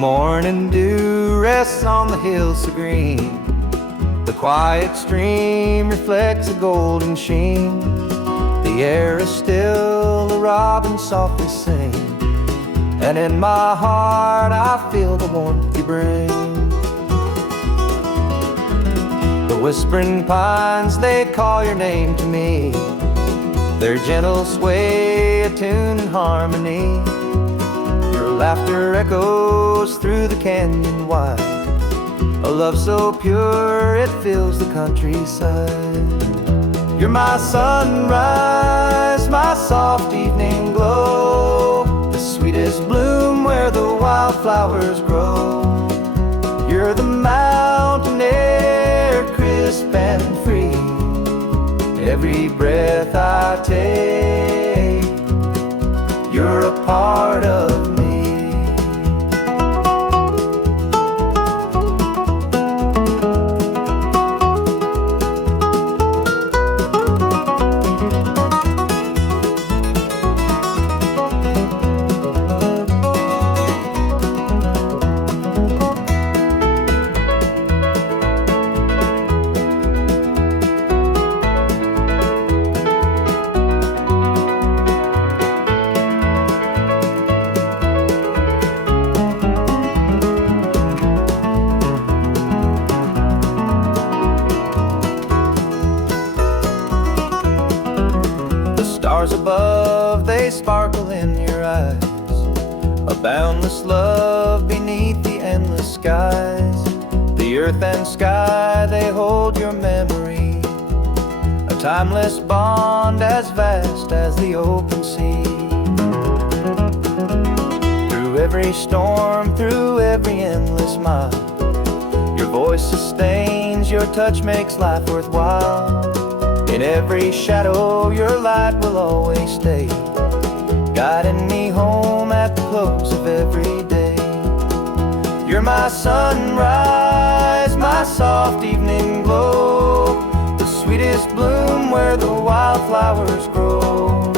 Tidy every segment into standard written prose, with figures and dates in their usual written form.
morning dew rests on the hills so green. The quiet stream reflects a golden sheen. The air is still, the robins softly sing, and in my heart I feel the warmth you bring. The whispering pines, they call your name to me. Their gentle sway attuned in harmony. Your laughter echoes through the canyon wide, a love so pure it fills the countryside. You're my sunrise, my soft evening glow, the sweetest bloom where the wildflowers grow. You're the mountain air, crisp and free. Every breath I take, you're a part of me. Stars above, they sparkle in your eyes, a boundless love beneath the endless skies. The earth and sky, they hold your memory, a timeless bond as vast as the open sea. Through every storm, through every endless mile, your voice sustains, your touch makes life worthwhile. In every shadow, your light will always stay, guiding me home at the close of every day. You're my sunrise, my soft evening glow, the sweetest bloom where the wildflowers grow.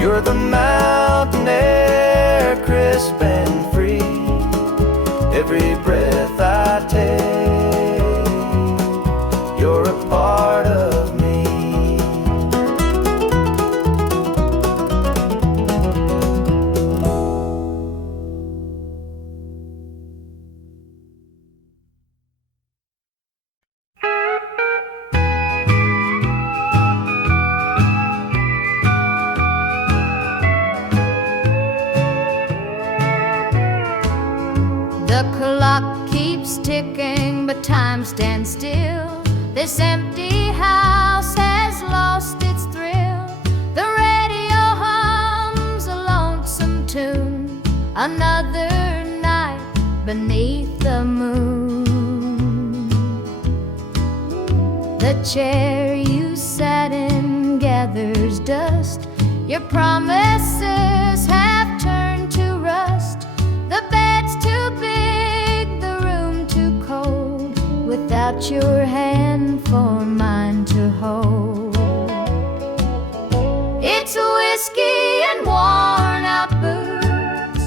You're the mountain air, crisp and free. Every breath I take, you're a part of me. The clock keeps ticking, but time stands still. This empty house has lost its thrill. The radio hums a lonesome tune, another night beneath the moon. The chair you sat in gathers dust. Your promises have turned to rust. The bed's too big, the room too cold, without your hand for mine to hold. It's whiskey and worn out boots,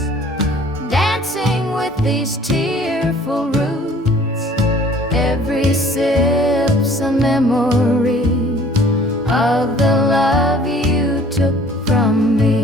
dancing with these tearful roots. Every sip's a memory of the love you took from me.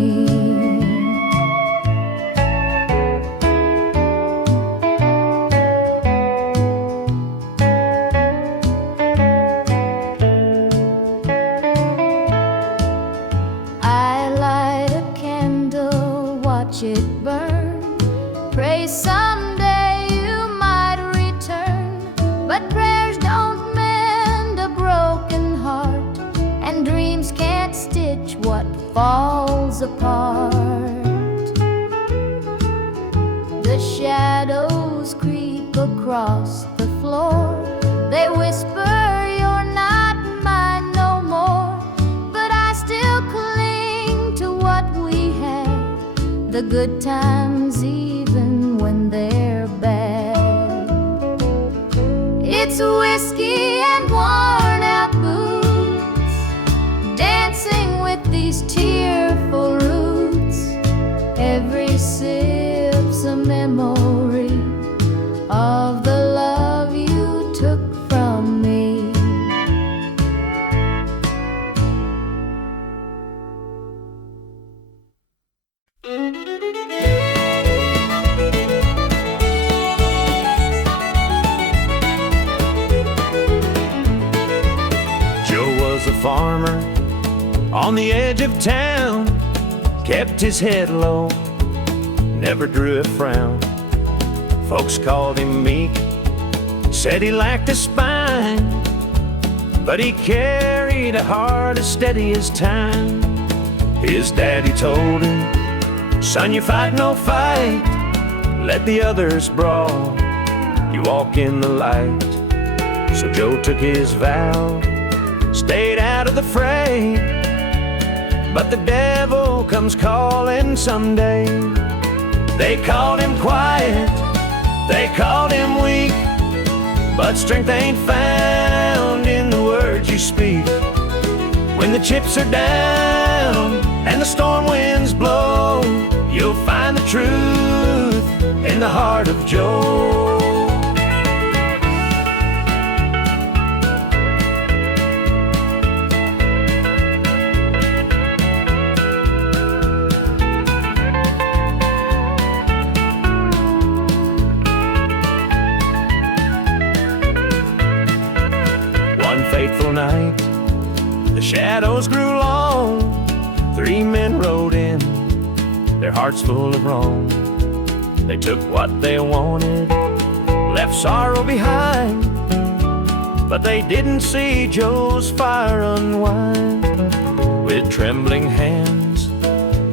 It burn, pray someday you might return, but prayers don't mend a broken heart, and dreams can't stitch what falls apart. The shadows creep across the floor, they whisper you're not mine no more, but I still cling to what we had, the good times even when they're bad. It's whiskey and worn out boots, dancing with these tearful roots. Every sip's a memory on the edge of town, kept his head low, never drew a frown. Folks called him meek, said he lacked a spine, but he carried a heart as steady as time. His daddy told him, "Son, you fight no fight, let the others brawl, you walk in the light." So Joe took his vow, stayed out of the fray, but the devil comes calling someday. They called him quiet, they called him weak, but strength ain't found in the words you speak. When the chips are down and the storm winds blow, you'll find the truth in the heart of Joe. One fateful night, the shadows grew long. 3 men rode in, their hearts full of wrong. They took what they wanted, left sorrow behind, but they didn't see Joe's fire unwind. With trembling hands,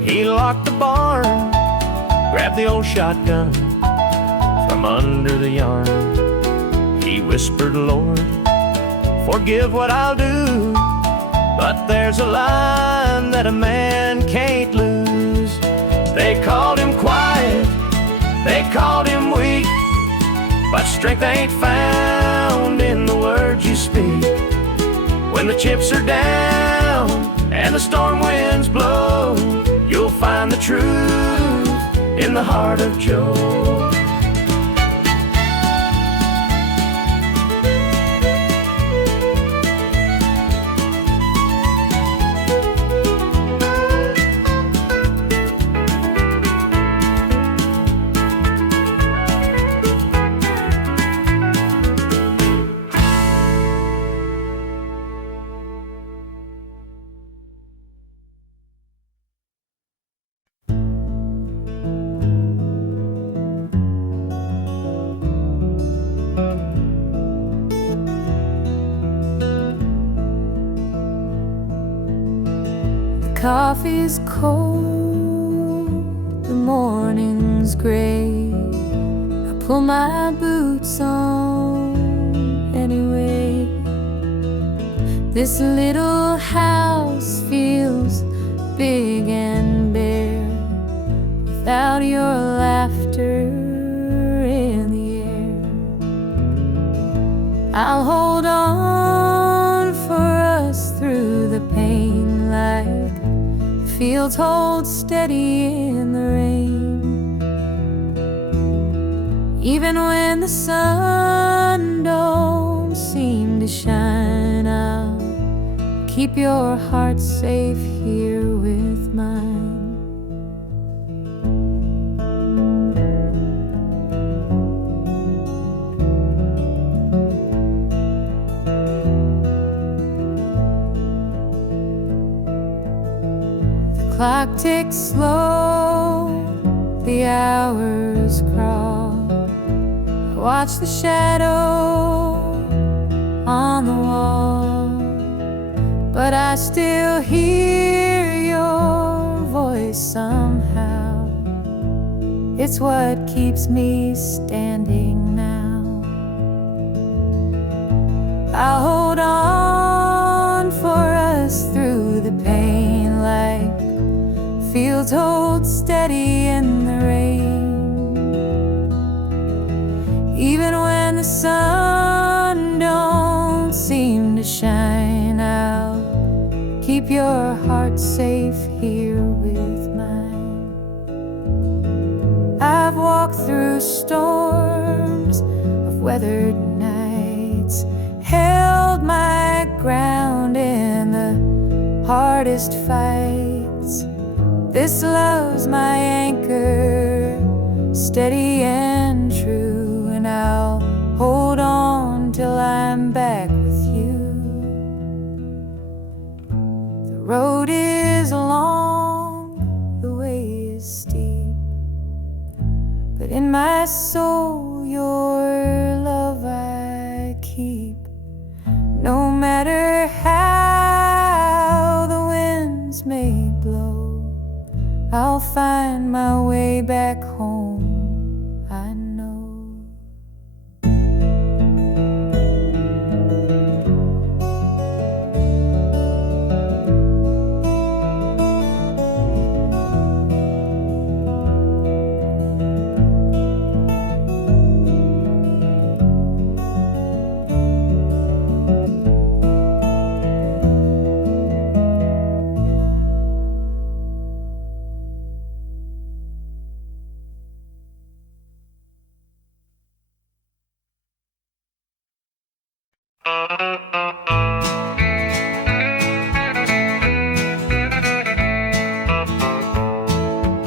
he locked the barn, grabbed the old shotgun from under the yarn. He whispered, "Lord, forgive what I'll do, but there's a line that a man can't lose." They called him quiet, they called him weak, but strength ain't found in the words you speak. When the chips are down and the storm winds blow, you'll find the truth in the heart of Joe. Coffee's cold, the morning's gray. I pull my boots on anyway. This little house feels big and bare without your laughter in the air. I'll hold on for us through the pain like fields hold steady in the rain. Even when the sun don't seem to shine, I'll keep your heart safe here with mine. Clock ticks slow, the hours crawl. I watch the shadow on the wall, but I still hear your voice somehow. It's what keeps me standing now. I'll hold on for us through the pain like fields hold steady in the rain. Even when the sun don't seem to shine, I'll keep your heart safe here with mine. I've walked through storms of weathered nights, held my ground in the hardest fights. This love's my anchor, steady and true, and I'll hold on till I'm back with you. The road is soul, your love I keep. No matter how the winds may blow, I'll find my way back home, I know.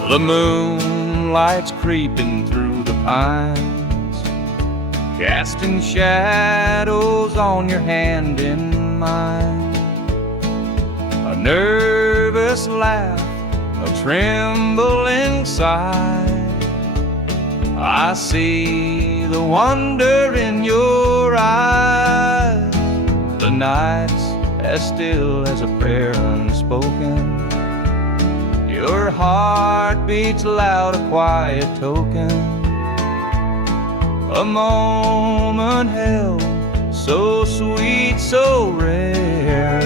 The moonlight's creeping through the pines, casting shadows on your hand in mine. A nervous laugh, a trembling sigh. I see the wonder in your eyes. The night's as still as a prayer unspoken. Your heart beats loud, a quiet token. A moment held, so sweet, so rare.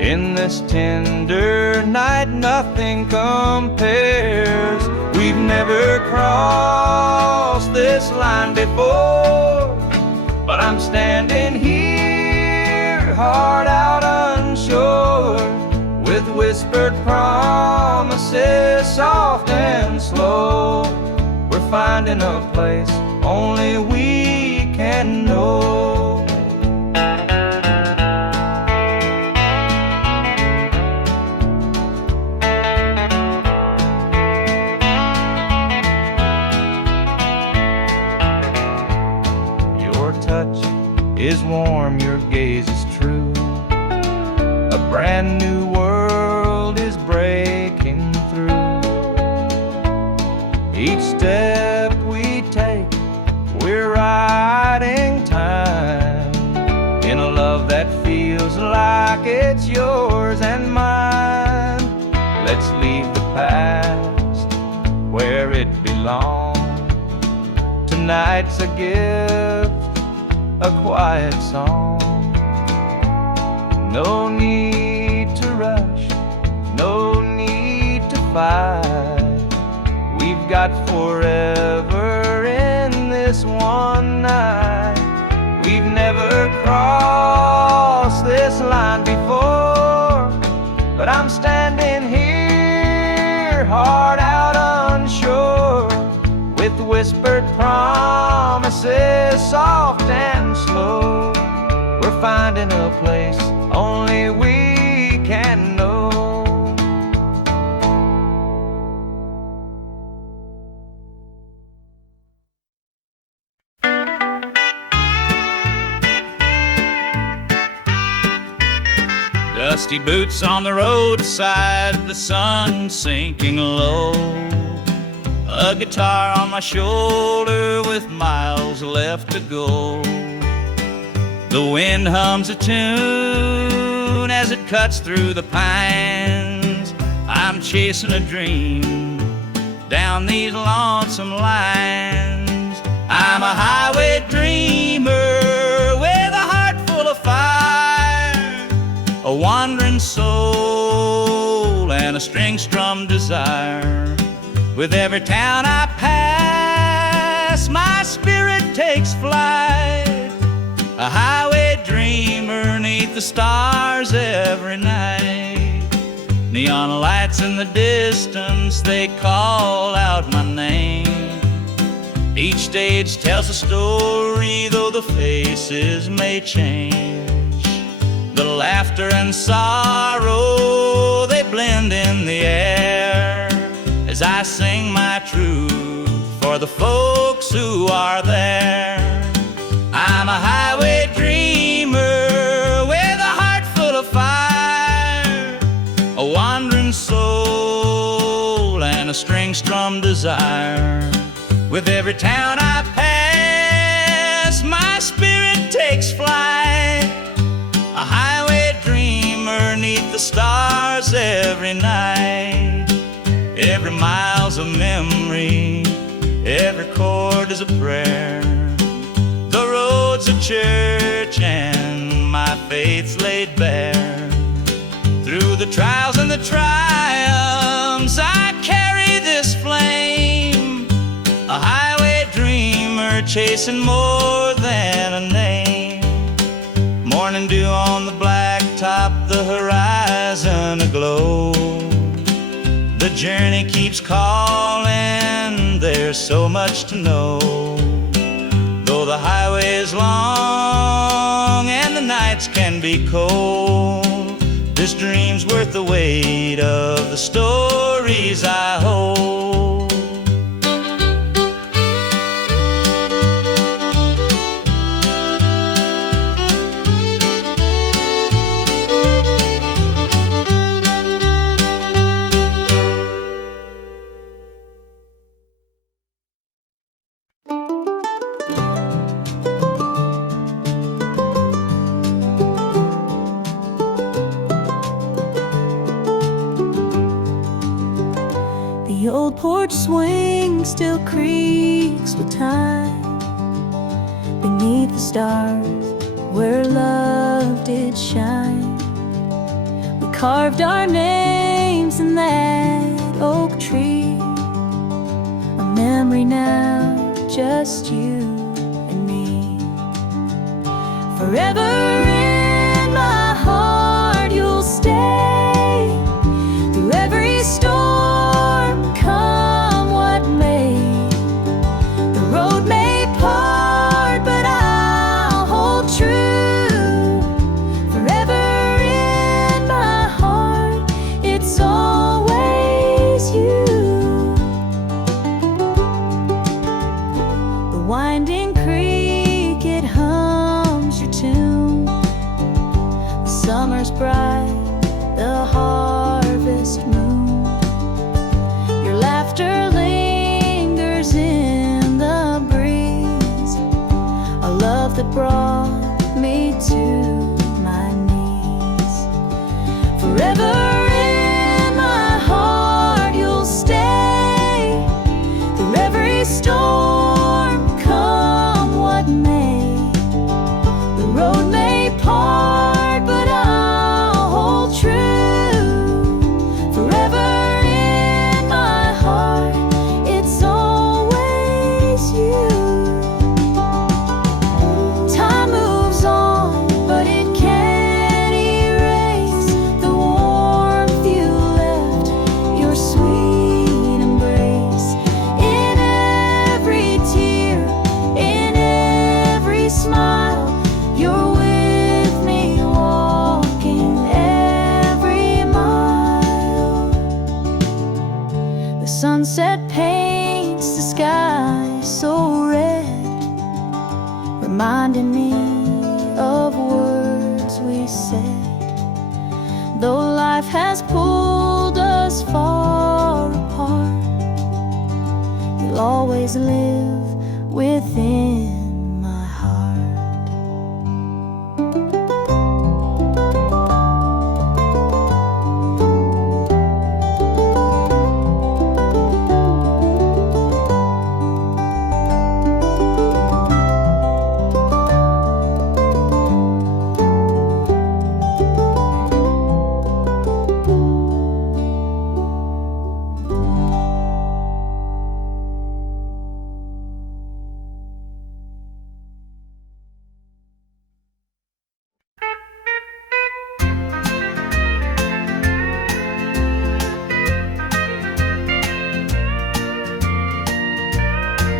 In this tender night, nothing compares. We've never crossed this line before, but I'm standing here, heart out unsure, with whispered promises, soft and slow. We're finding a place only we can know. Your touch is warm, your gaze is true. A brand new world is breaking through. Each step we take, we're riding time in a love that feels like it's yours and mine. Let's leave the past where it belongs. Tonight's a gift, a quiet song. No need to rush, no need to fight. We've got forever in this one night. We've never crossed this line before, but I'm standing here, heart out unsure, with whispered promises, soft and slow. We're finding a place only we can know. Dusty boots on the roadside, the sun sinking low. A guitar on my shoulder with miles left to go. The wind hums a tune as it cuts through the pines. I'm chasing a dream down these lonesome lines. I'm a highway dreamer with a heart full of fire, a wandering soul and a string-strummed desire. With every town I pass, my spirit takes flight. A highway dreamer 'neath the stars every night. Neon lights in the distance, they call out my name. Each stage tells a story, though the faces may change. The laughter and sorrow, they blend in the air, as I sing my truth for the folks who are there. I'm a highway dreamer with a heart full of fire, a wandering soul and a string-strummed desire. With every town I pass, my spirit takes flight. A highway dreamer 'neath the stars every night. Every mile's a memory, every chord is a prayer. The road's a church and my faith's laid bare. Through the trials and the triumphs I carry this flame. A highway dreamer chasing more than a name. Morning dew on the blacktop, the horizon aglow. The journey keeps calling, there's so much to know. Though the highway is long and the nights can be cold, this dream's worth the weight of the stories I hold. The old porch swing still creaks with time beneath the stars where love did shine. We carved our names in that oak tree, a memory now, just you and me. Forever in my heart you'll stay, through every storm, come what may. The road may part, but I'll hold true. Forever in my heart, it's always you. The winding creek, it hums your tune. The summer's bright, the harvest moon. Your laughter lingers in the breeze, a love that brought me to my knees. Forever in my heart you'll stay, through every storm, come what may. The road may part, but I'll hold true. Forever in my heart, it's always you. Time moves on, but it can't erase the warmth you left, your sweet embrace. In every tear, in every smile, you're with me walking every mile. The sunset paints the sky so red, reminding me of words we said. Though life has pulled us far apart, you'll always live within my heart.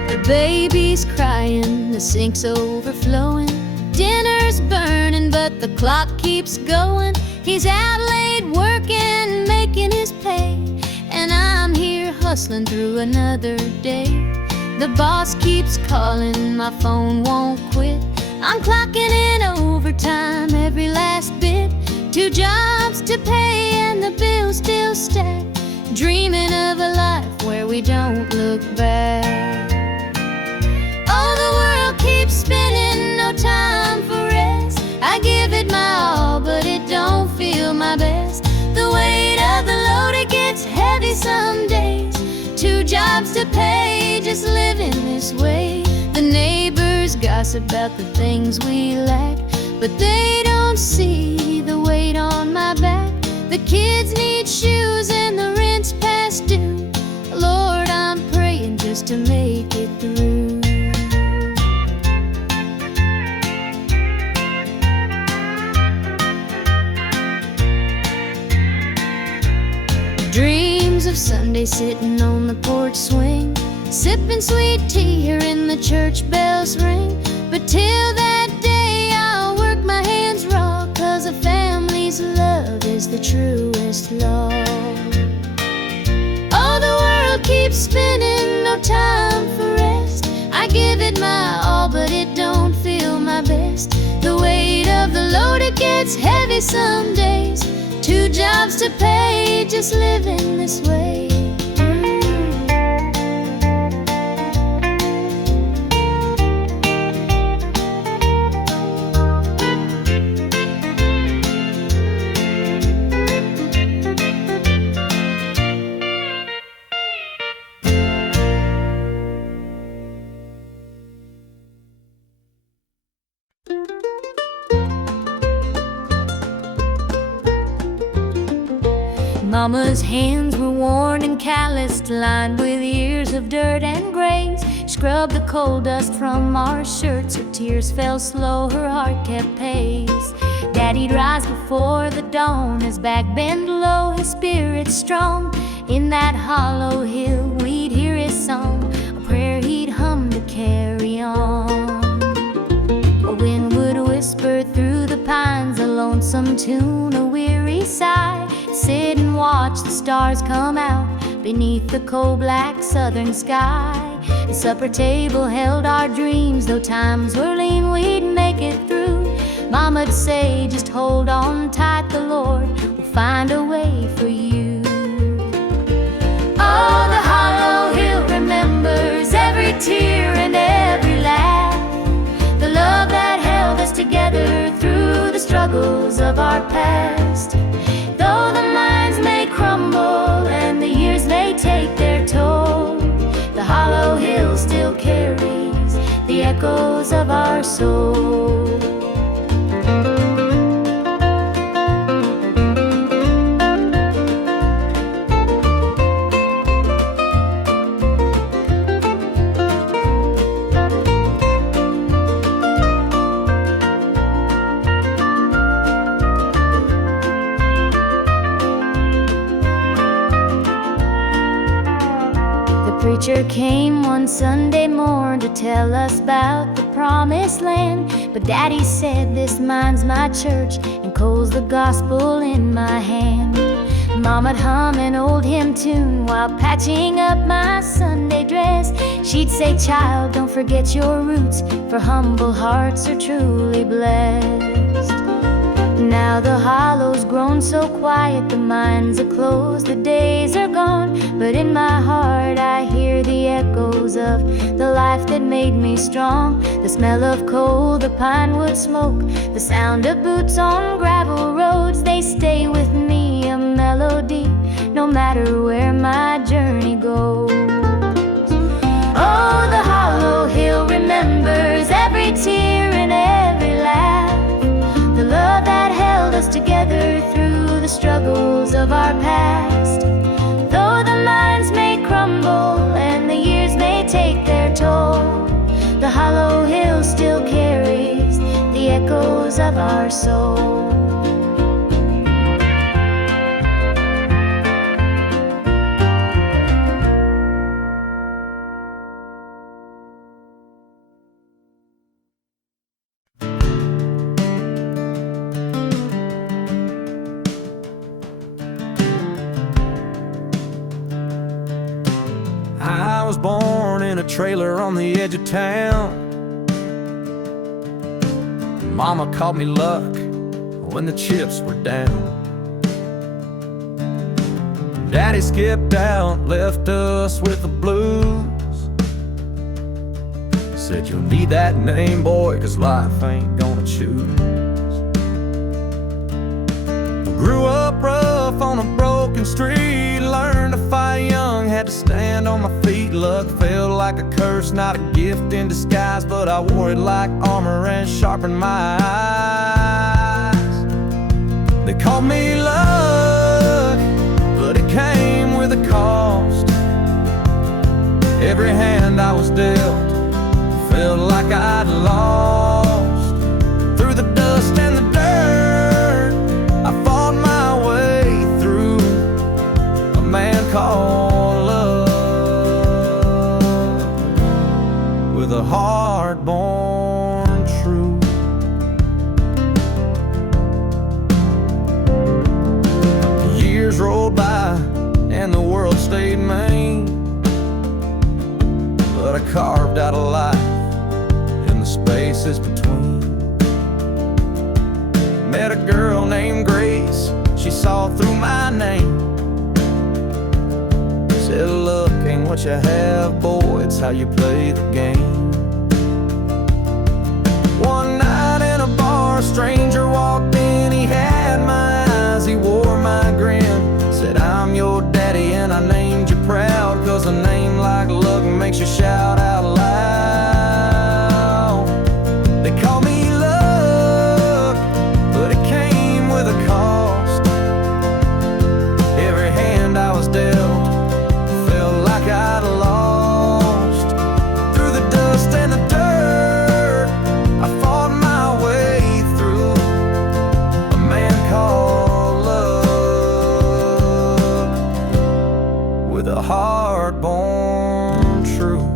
The baby's crying, the sink's overflowing. Dinner's burning, but the clock keeps going. He's out late working, making his pay, and I'm here hustling through another day. The boss keeps calling, my phone won't quit. I'm clocking in overtime every last bit. 2 jobs to pay and the bills still stack. Dreaming of a life where we don't look back. to pay, just living this way. The neighbors gossip about the things we lack, but they don't see the weight on my back. The kids need shoes and the rent's past due. Lord, I'm praying just to make it through. Dreams of Sunday sitting on the porch swing, sipping sweet tea, hearing the church bells ring. But till that day I'll work my hands raw, 'cause a family's love is the truest law. Oh, the world keeps spinning, no time for rest. I give it my all, but it don't feel my best. The weight of the load, it gets heavy some days. 2 jobs to pay, just living this way. Mama's hands were worn and calloused, lined with years of dirt and grays. Scrubbed the coal dust from our shirts, her tears fell slow, her heart kept pace. Daddy'd rise before the dawn, his back bent low, his spirit strong. In that hollow hill we'd hear his song, a prayer he'd hum to carry on. A wind would whisper through the pines, a lonesome tune, a weary sigh. Sit and watch the stars come out beneath the coal-black southern sky. The supper table held our dreams, though times were lean, we'd make it through. Mama'd say, just hold on tight, the Lord will find a way for you. Oh, the hollow hill remembers every tear and every laugh, the love that held us together through the struggles of our past. Though the minds may crumble and the years may take their toll, the hollow hill still carries the echoes of our soul. Preacher came one Sunday morn to tell us about the promised land. But Daddy said, this mine's my church, and coal's the gospel in my hand. Mama'd hum an old hymn tune while patching up my Sunday dress. She'd say, child, don't forget your roots, for humble hearts are truly blessed. Now the hollow's grown so quiet, the mines are closed, the days are gone. But in my heart I hear the echoes of the life that made me strong. The smell of coal, the pine wood smoke, the sound of boots on gravel roads, they stay with me, a melody, no matter where my journey goes. Oh, the hollow hill remembers every tear and every laugh, the love that held us together through the struggles of our past. Though the minds may crumble and the years may take their toll, the hollow hill still carries the echoes of our soul. I was born in a trailer on the edge of town. Mama called me luck when the chips were down. Daddy skipped out, left us with the blues. Said you'll need that name, boy, 'cause life ain't gonna choose. Grew up rough myself on a broken street. Learned to fight young, had to stand on my feet. Luck felt like a curse, not a gift in disguise, but I wore it like armor and sharpened my eyes. They called me luck, but it came with a cost. Every hand I was dealt felt like I'd lost. Through the dust and the dirt, I fought my way through. A man called love, with a heart born true. Years rolled by and the world stayed mean, but I carved out a life in the spaces between. Met a girl named Grace, she saw through my name. Said, look, ain't what you have, boy, it's how you play the game. One night in a bar, a stranger walked in, he had my eyes, he wore my grin. Said, I'm your daddy and I named you proud, 'cause a name like luck makes you shout out loud. They call me luck, but it came with a cost. Every hand I was dealt felt like I'd lost. Through the dust and the dirt, I fought my way through. A man called love, with a heart born true.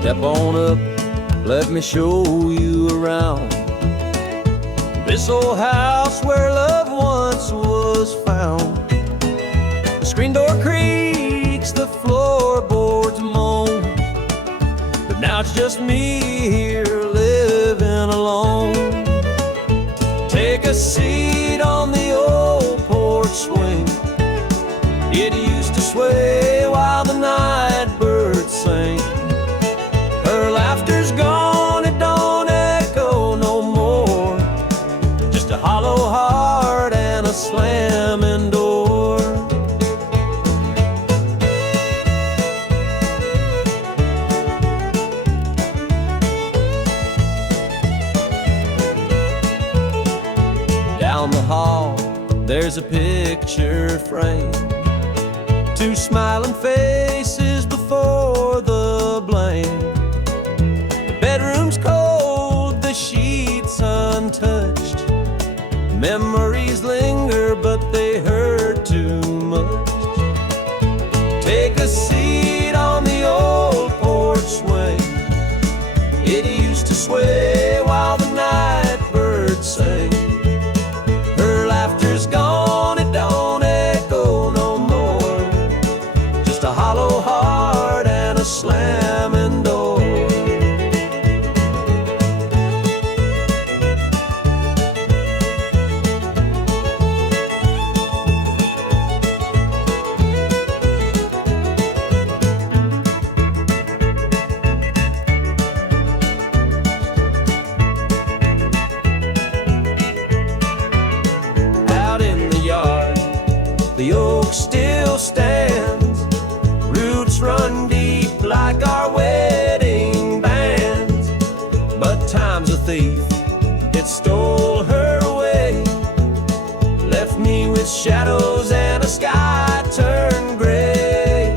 Step on up, let me show you around this old house where love once was found. The screen door creaks, the floorboards moan, but now it's just me here living alone. Take a seat on the old porch swing. It used to sway while the night birds sang. Her laughter's gone, it don't echo no more. Just a hollow heart and a slamming door. Down the hall, there's a picture frame. Two smiling faces before the blame. Bedroom's cold, the sheets untouched. Memories linger, but they hurt too much. Take a seat on the old porch swing. It used to sway while the night birds sang. Her laughter's gone, it don't echo no more. Just a hollow heart and a slamming door. The oak still stands, roots run deep like our wedding bands. But time's a thief, it stole her away, left me with shadows and a sky turned gray.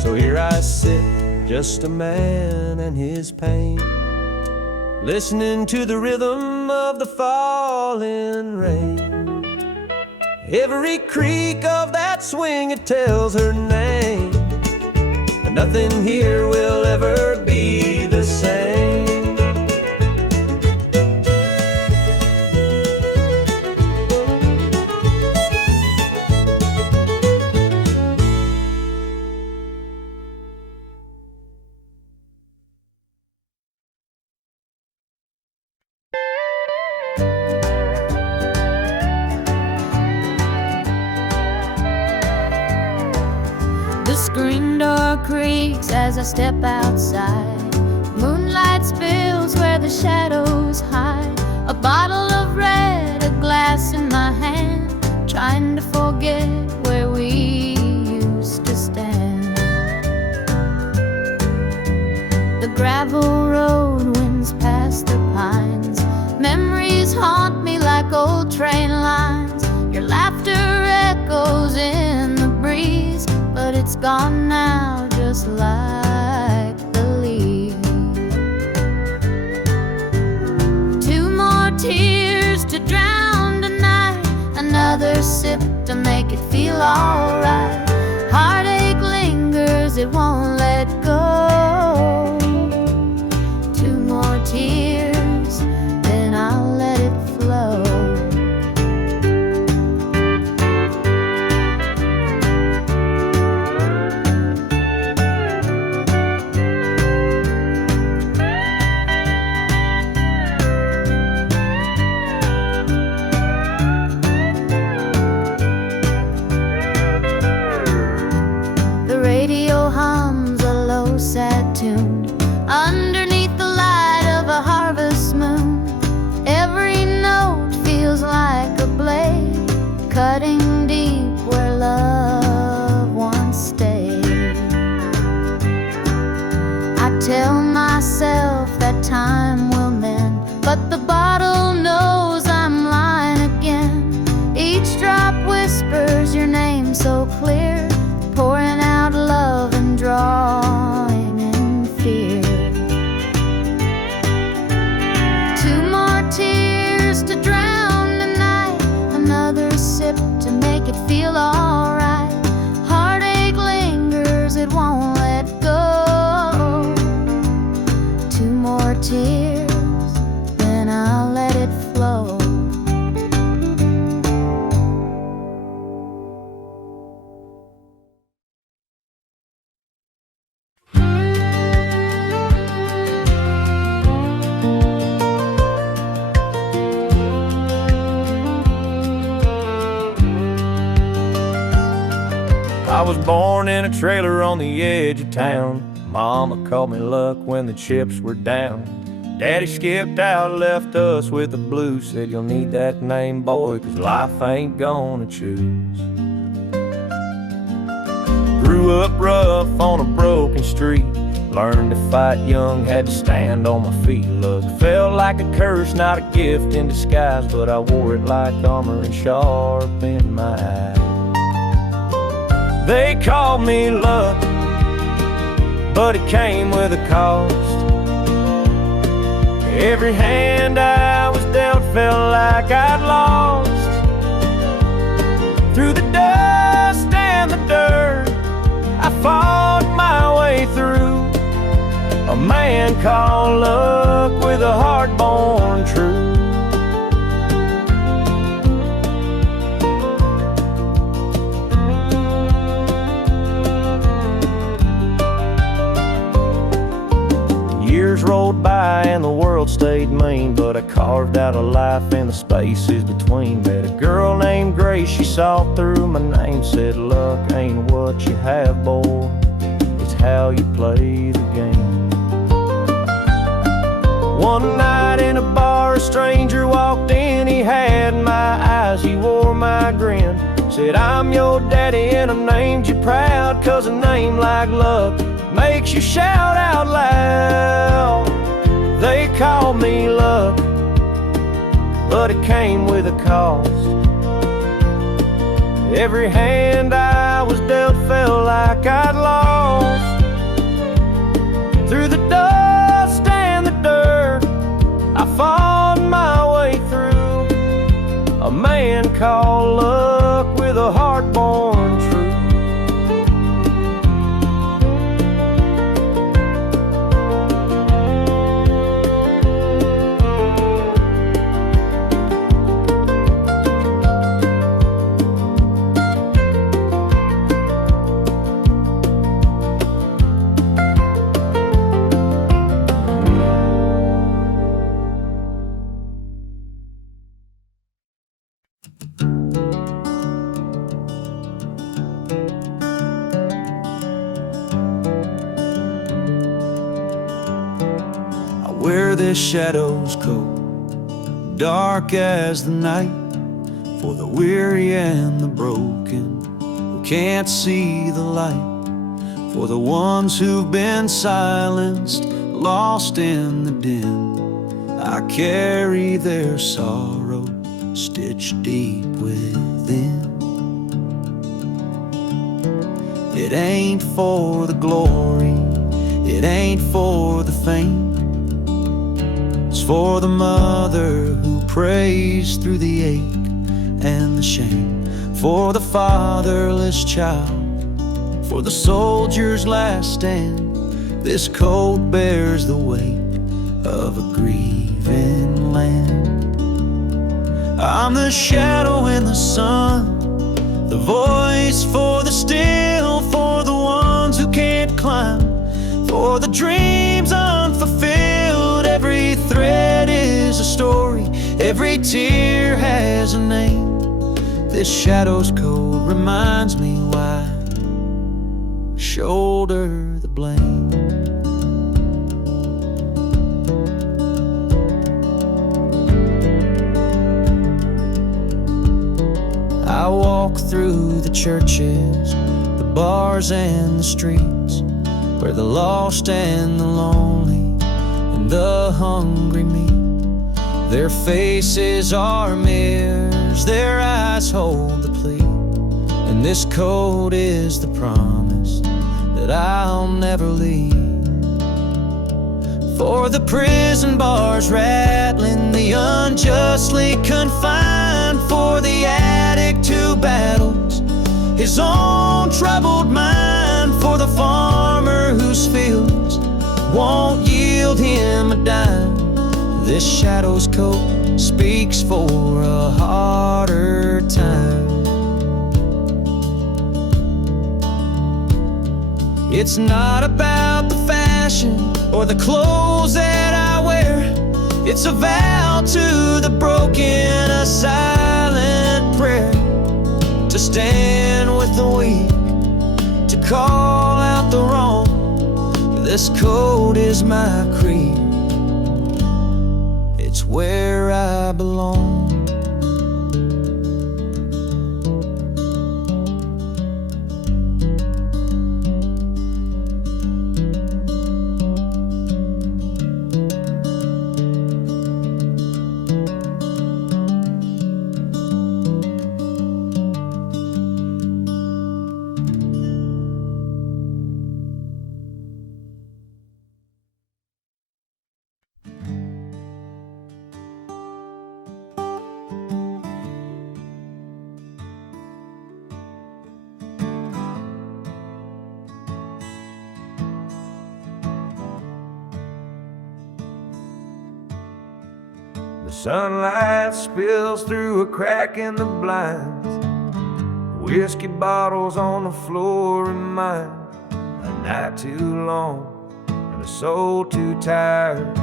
So here I sit, just a man and his pain, listening to the rhythm of the falling rain. Every creak of that swing, it tells her name, and nothing here will ever be the same. Screen door creaks as I step outside. Moonlight spills where the shadows hide. A bottle of red, a glass in my hand, trying to forget where we used to stand. The gravel road winds past the pines. Memories haunt me like old train lines. Your laughter echoes in the breeze, but it's gone now, just like the leaves. Two more tears to drown tonight, another sip to make it feel alright. Heartache lingers, it won't let go. Two more tears, then I'll let it flow. Sad tune underneath the light of a harvest moon. Every note feels like a blade, cutting deep where love once stayed. I tell myself that time will mend, but the bottle knows I'm lying again. Each drop whispers your name so clear, pouring out love and drawing in fear. Two more tears to drown the night, another sip to make it feel alright. Heartache lingers, it won't let go. Two more tears, then I'll let it flow. I was born in a trailer on the edge of town. Mama called me luck when the chips were down. Daddy skipped out, left us with the blues. Said you'll need that name, boy, 'cause life ain't gonna choose. Grew up rough on a broken street. Learned to fight young, had to stand on my feet. Look, felt like a curse, not a gift in disguise, but I wore it like armor and sharp in my eye. They called me luck, but it came with a cost. Every hand I was dealt felt like I'd lost. Through the dust and the dirt, I fought my way through. A man called luck with a heart born true. Years rolled by and the world stayed mean, but I carved out a life in the spaces between. Met a girl named Grace, she saw through my name, said luck ain't what you have, boy, it's how you play the game. One night in a bar, a stranger walked in, he had my eyes, he wore my grin. Said, I'm your daddy and I named you proud, 'cause a name like luck makes you shout out loud. They called me luck, but it came with a cost. Every hand I was dealt felt like I'd lost. Through the dust and the dirt, I fought my way through. A man called luck with a heart born true. wear this shadow's coat, dark as the night, for the weary and the broken who can't see the light, for the ones who've been silenced, lost in the din. I carry their sorrow stitched deep within. It ain't for the glory, it ain't for the fame. It's for the mother who prays through the ache and the shame, for the fatherless child, for the soldier's last stand. This coat bears the weight of a grieving land. I'm the shadow in the sun, the voice for the still, for the ones who can't climb, for the dreams unfulfilled. Every thread is a story, every tear has a name. This shadow's coat reminds me why I shoulder the blame. I walk through the churches, the bars and the streets, where the lost and the lonely and the hungry meet. Their faces are mirrors, their eyes hold the plea, and this coat is the promise that I'll never leave. For the prison bars rattling, the unjustly confined, for the addict who battles his own troubled mind, for the farmer whose fields won't yield him a dime. This shadow's coat speaks for a harder time. It's not about the fashion or the clothes that I wear. It's a vow to the broken, a silent prayer, to stand with the weak, to call out the wrong. This coat is my creed, it's where I belong. The sunlight spills through a crack in the blinds. Whiskey bottles on the floor remind a night too long and a soul too tired,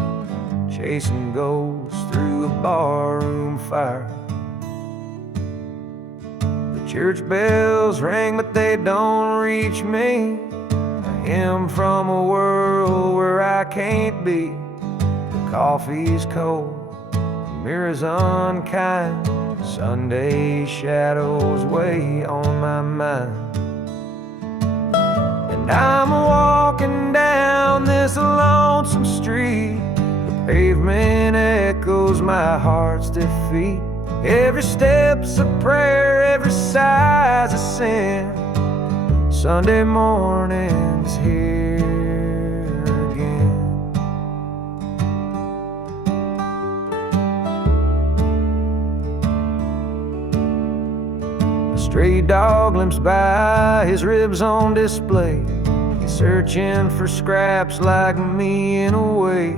chasing ghosts through a barroom fire. The church bells ring, but they don't reach me. A hymn from a world where I can't be. The coffee's cold, mirrors unkind, Sunday shadows weigh on my mind. And I'm walking down this lonesome street, the pavement echoes my heart's defeat. Every step's a prayer, every sigh's a sin. Sunday morning's here again. Stray dog limps by, his ribs on display. He's searching for scraps like me in a way.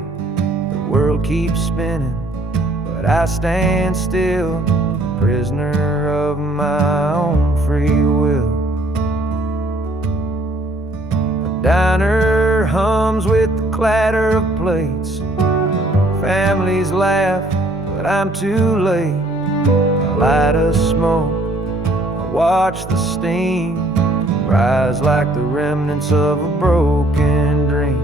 The world keeps spinning, but I stand still, prisoner of my own free will. The diner hums with the clatter of plates. Families laugh, but I'm too late. I light a smoke, watch the steam rise like the remnants of a broken dream.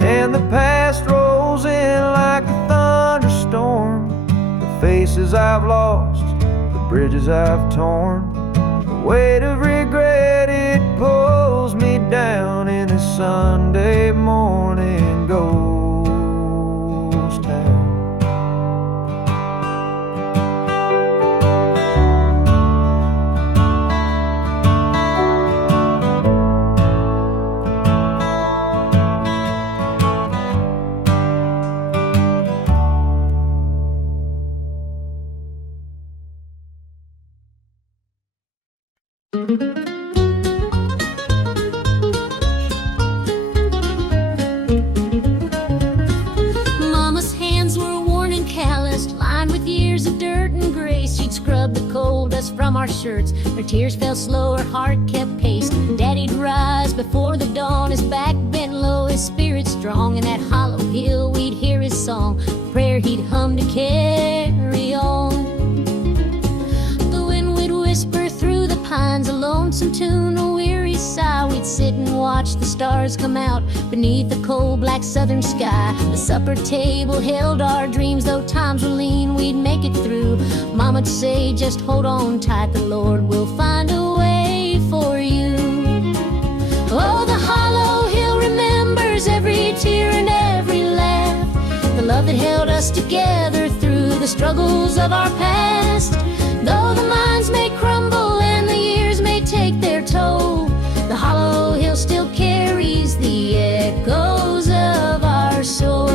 And and the past rolls in like a thunderstorm. The faces I've lost, the bridges I've torn, the weight of regret, it pulls me down in this Sunday morning ghost town. Mama's hands were worn and calloused, lined with years of dirt and grace. She'd scrub the coal dust from our shirts. Her tears fell slow, her heart kept pace. Daddy'd rise before the dawn, his back bent low, his spirit strong. In that hollow hill we'd hear his song, a prayer he'd hum to carry on. The wind would whisper through the pines, a lonesome tune, a weary sigh. We'd sit and watch the stars come out beneath the cold black southern sky. The supper table held our dreams, though times were lean, we'd make it through. Mama'd say, just hold on tight, the Lord will find a way for you. Oh, the hollow hill remembers every tear and every laugh, the love that held us together through the struggles of our past. Though the minds may crumble and the years may take their toll, the hollow hill still carries the echoes of our soul.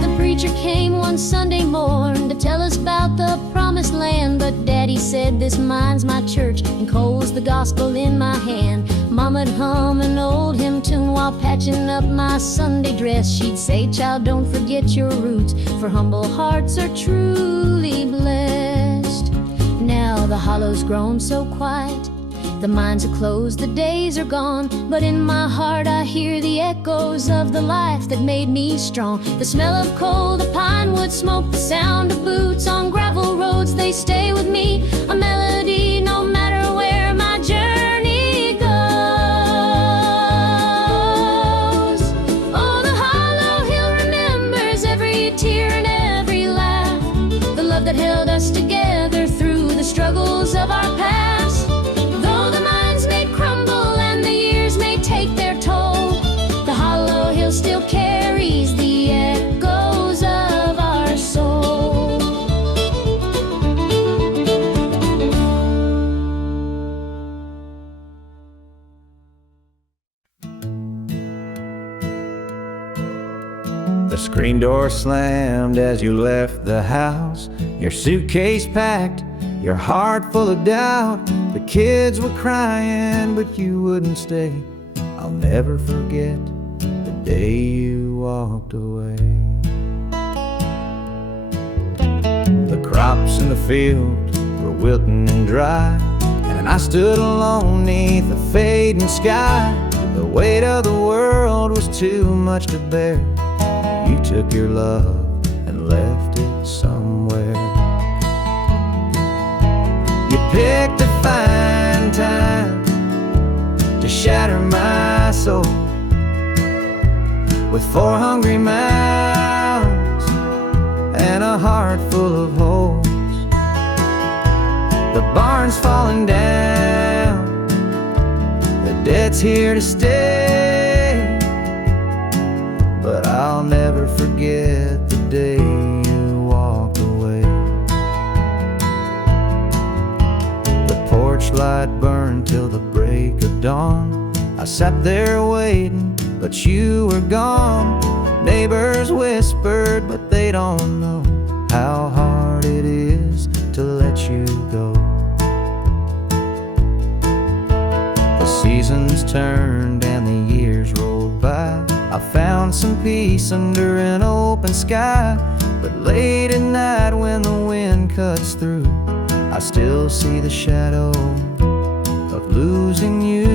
The preacher came one Sunday morn to tell us about the promised land, but Daddy said, this mine's my church and coal's the gospel in my hand. Mama'd hum an old hymn tune while patching up my Sunday dress. She'd say, child, don't forget your roots, for humble hearts are truly blessed. Now the hollow's grown so quiet, the mines are closed, the days are gone, but in my heart I hear the echoes of the life that made me strong. The smell of coal, the pine wood smoke, the sound of boots on gravel roads, they stay with me, a melody no matter where my journey goes. Oh, the hollow hill remembers every tear and every laugh, the love that held us together through the struggles of our past. Though the minds may crumble and the years may take their toll, the hollow hill still carries the echoes of our soul. The screen door slammed as you left the house, your suitcase packed, your heart full of doubt. The kids were crying, but you wouldn't stay. I'll never forget the day you walked away. The crops in the field were wilting and dry, and I stood alone neath the fading sky. The weight of the world was too much to bear. You took your love and left it somewhere. You picked a fine time to shatter my soul with 4 hungry mouths and a heart full of holes. The barn's falling down, the debt's here to stay, but I'll never forget the day you walked away. The porch light burned till the break of dawn. I sat there waiting, but you were gone. Neighbors whispered, but they don't know how hard it is to let you go. The seasons turned and the years rolled by. I found some peace under an open sky, but late at night when the wind cuts through, I still see the shadow of losing you.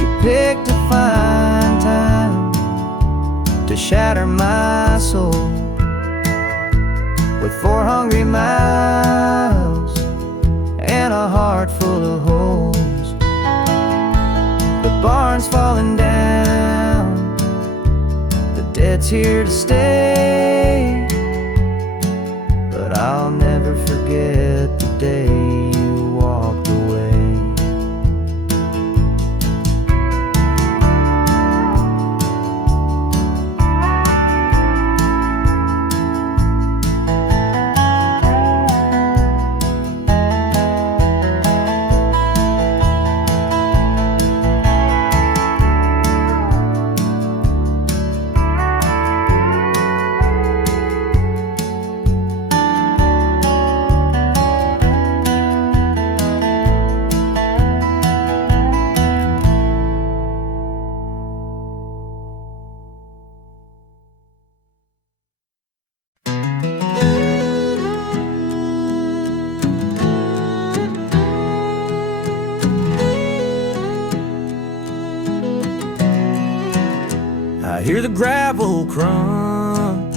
You picked a fine time to shatter my soul with 4 hungry mouths heart full of holes. The barn's falling down, the dead's here to stay. But I'll never forget the day you walked away. I hear the gravel crunch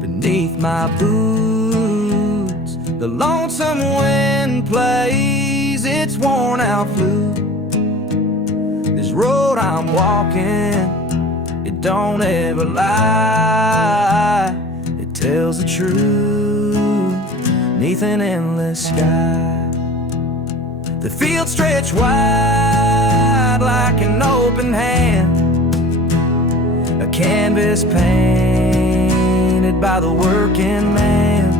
beneath my boots. The lonesome wind plays its worn out flute. This road I'm walking, it don't ever lie. It tells the truth neath an endless sky. The fields stretch wide like an open hand, a canvas painted by the working man.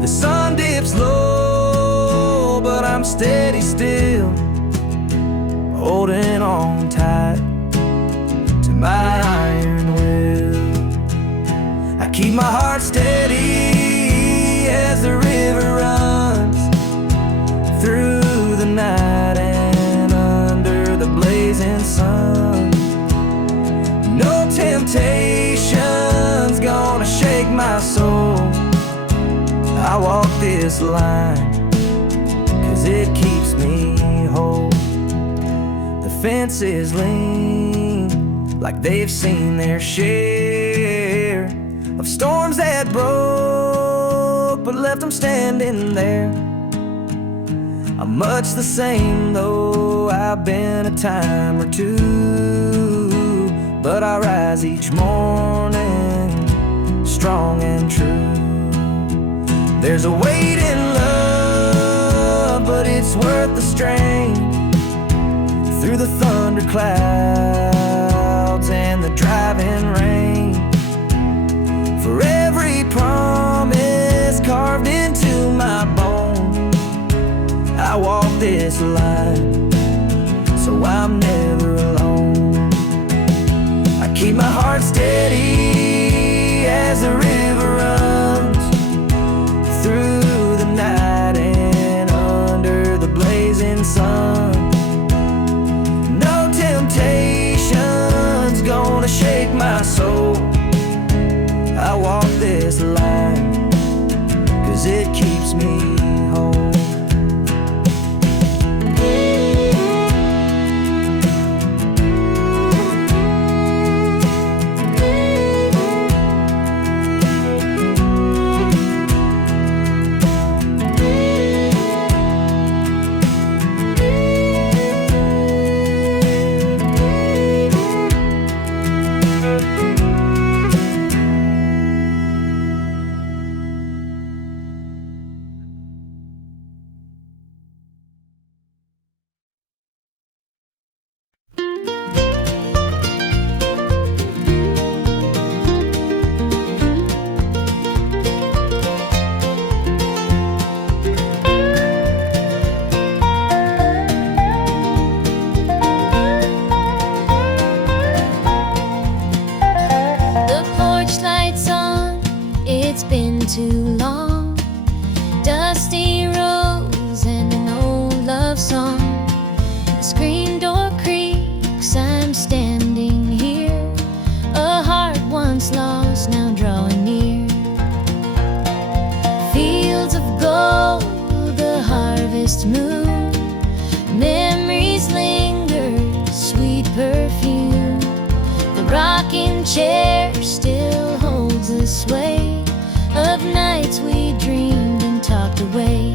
The sun dips low, but I'm steady still, holding on tight to my iron will. I keep my heart steady as the river runs through the night and under the blazing sun. No temptation's gonna shake my soul. I walk this line 'cause it keeps me whole. The fences lean like they've seen their share of storms that broke but left them standing there. I'm much the same though I've been a time or two, but I rise each morning strong and true. There's a weight in love, but it's worth the strain. Through the thunder clouds and the driving rain, for every promise carved into my bone, I walk this line so I'm never alone. I keep my heart steady as the river runs through the night and under the blazing sun. No temptation's gonna shake my soul. I walk this line 'cause it keeps me whole. Too long, dusty rose and an old love song. The screen door creaks, I'm standing here, a heart once lost now drawing near. Fields of gold, the harvest moon, memories linger, sweet perfume. The rocking chair still holds the sway of nights we dreamed and talked away.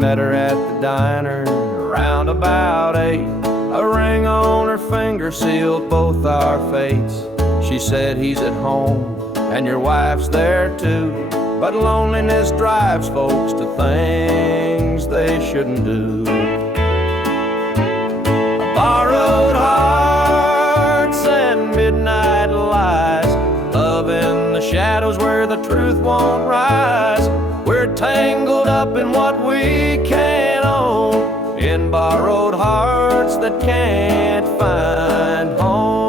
met her at the diner around about 8. A ring on her finger sealed both our fates. She said, he's at home and your wife's there too, but loneliness drives folks to things they shouldn't do. Borrowed hearts and midnight lies, love in the shadows where the truth won't rise. We're tangled up in what we can't own, in borrowed hearts that can't find home.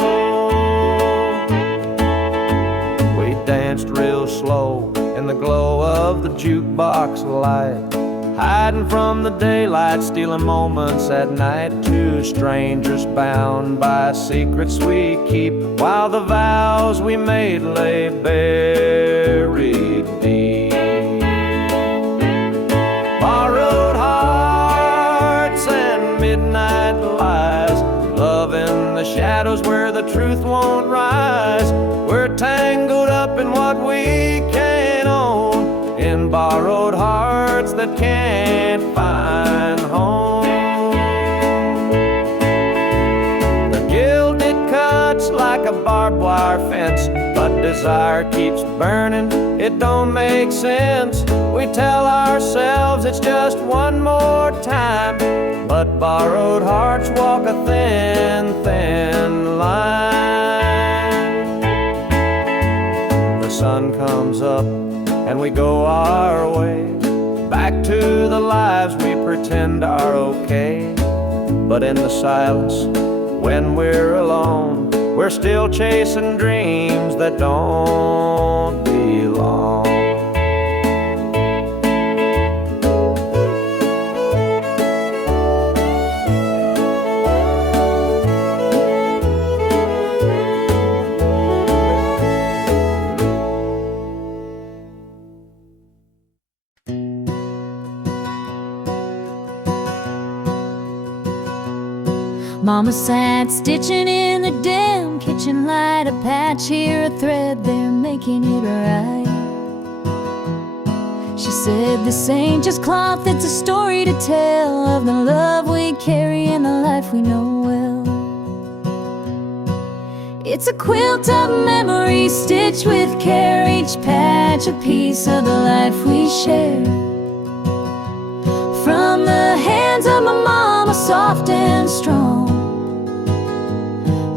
We danced real slow in the glow of the jukebox light, hiding from the daylight, stealing moments at night. Two strangers bound by secrets we keep, while the vows we made lay buried deep. Borrowed hearts and midnight lies, love in the shadows where the truth won't rise. We're tangled up in what we can't own, in borrowed hearts that can't find home. The gilded cuts like a barbed wire fence, but desire keeps burning, it don't make sense. We tell ourselves it's just one more time, but borrowed hearts walk a thin, thin line. The sun comes up and we go our way, back to the lives we pretend are okay. But in the silence, when we're alone, we're still chasing dreams that don't belong. Mama sat stitching in the damn kitchen light, a patch here, a thread there, making it right. She said, this ain't just cloth, it's a story to tell of the love we carry and the life we know well. It's a quilt of memories stitched with care, each patch a piece of the life we share. From the hands of my mama, soft and strong,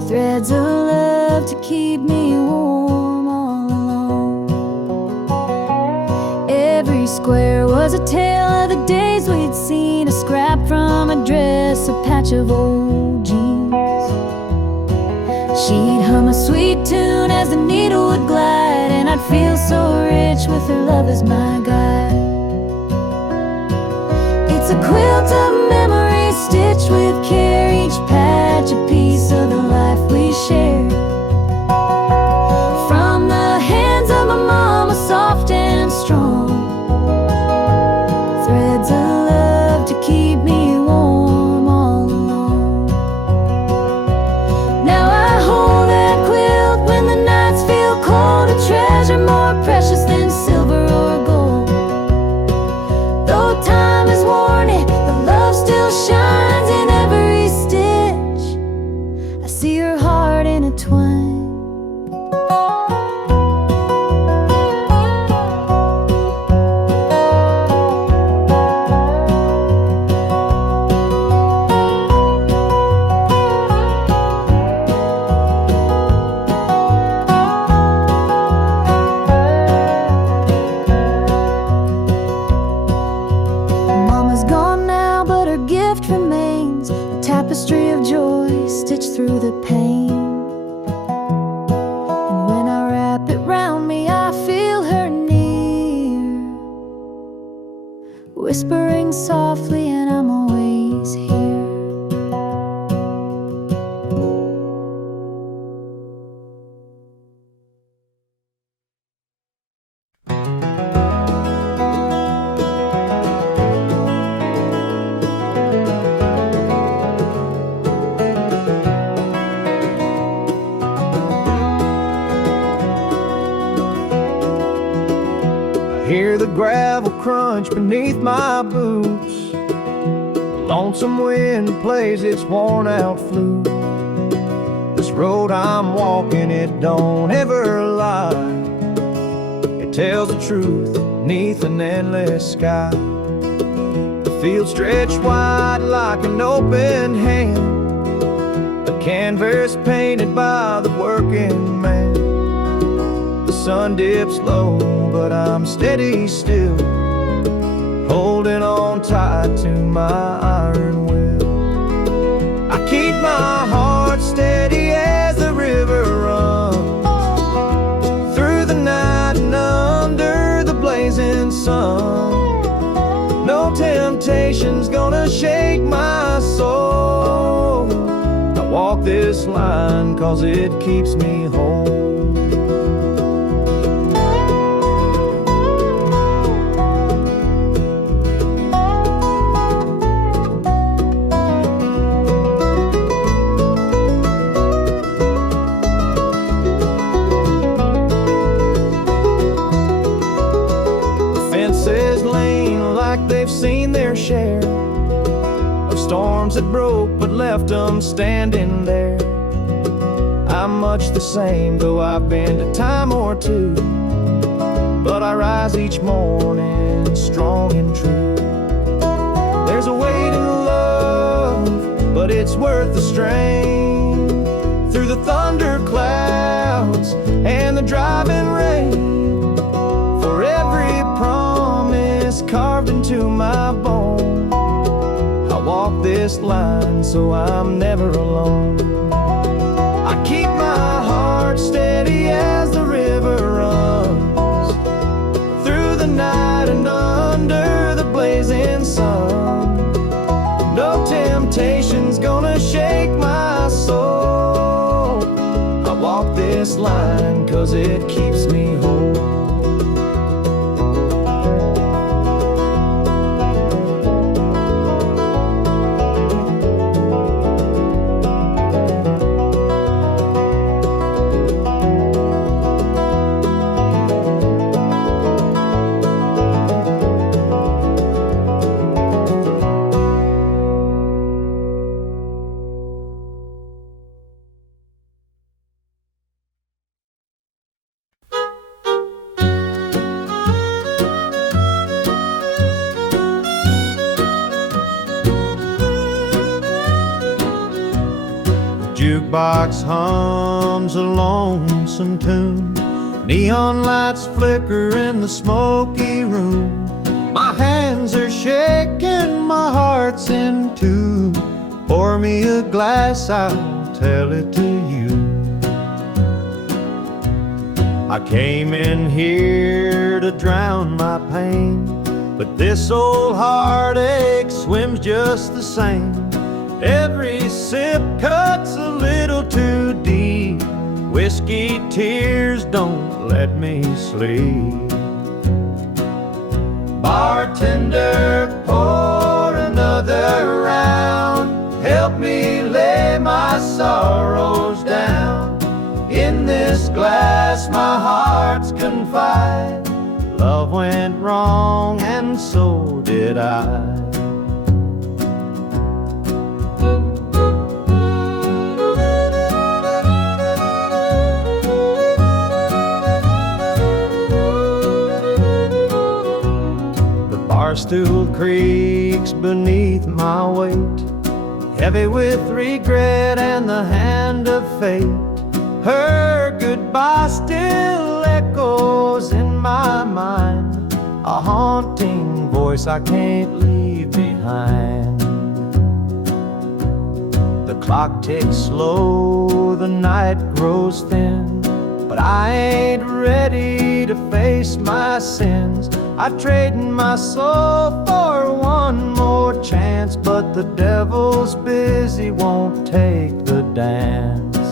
threads of love to keep me warm all along. Every square was a tale of the days we'd seen, a scrap from a dress, a patch of old jeans. She'd hum a sweet tune as the needle would glide, and I'd feel so rich with her love as my guide. It's a quilt of memories stitched with care, each patch a piece of the life we share. From the hands of my mama, soft and strong, threads of love to keep me warm all along. Now I hold that quilt when the nights feel cold, a treasure more precious than silver or gold. Though time has worn it, the love still shines in every stitch. I see her heart intertwined. Mama's gone now, but her gift remains, a tapestry of joy stitched through the pain. And when I wrap it round me, I feel her near, whispering softly, and I'm always here. Hear the gravel crunch beneath my boots, Lonesome wind plays its worn out flute. This road I'm walking, it don't ever lie. It tells the truth neath an endless sky. The field stretched wide like an open hand, a canvas painted by the working man. The sun dips low, but I'm steady still, holding on tight to my iron will. I keep my heart steady as the river runs through the night and under the blazing sun. No temptation's gonna shake my soul. I walk this line 'cause it keeps me whole. They've seen their share of storms that broke but left them standing there. I'm much the same, though I've been a time or two, but I rise each morning strong and true. There's a weight in love, but it's worth the strain. Through the thunder clouds and the driving rain, for every promise carved into my bone, I walk this line so I'm never alone. I keep my heart steady as the river runs through the night and under the blazing sun. No temptation's gonna shake my soul. I walk this line 'cause it keeps me whole. Jukebox hums a lonesome tune, neon lights flicker in the smoky room. My hands are shaking, my heart's in tune. Pour me a glass, I'll tell it to you. I came in here to drown my pain, but this old heartache swims just the same. Every sip cuts a little too deep. Whiskey tears don't let me sleep. Bartender, pour another round. Help me lay my sorrows down. In this glass my heart's confide. Love went wrong and so did I. Stool creaks beneath my weight, heavy with regret and the hand of fate. Her goodbye still echoes in my mind, a haunting voice I can't leave behind. The clock ticks slow, the night grows thin, but I ain't ready to face my sins. I trade my soul for one more chance, but the devil's busy, won't take the dance.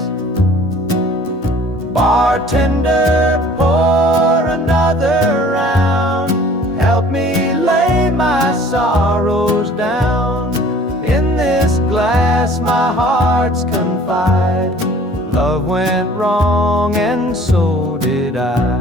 Bartender, pour another round. Help me lay my sorrows down. In this glass my heart's confide. Love went wrong and so did I.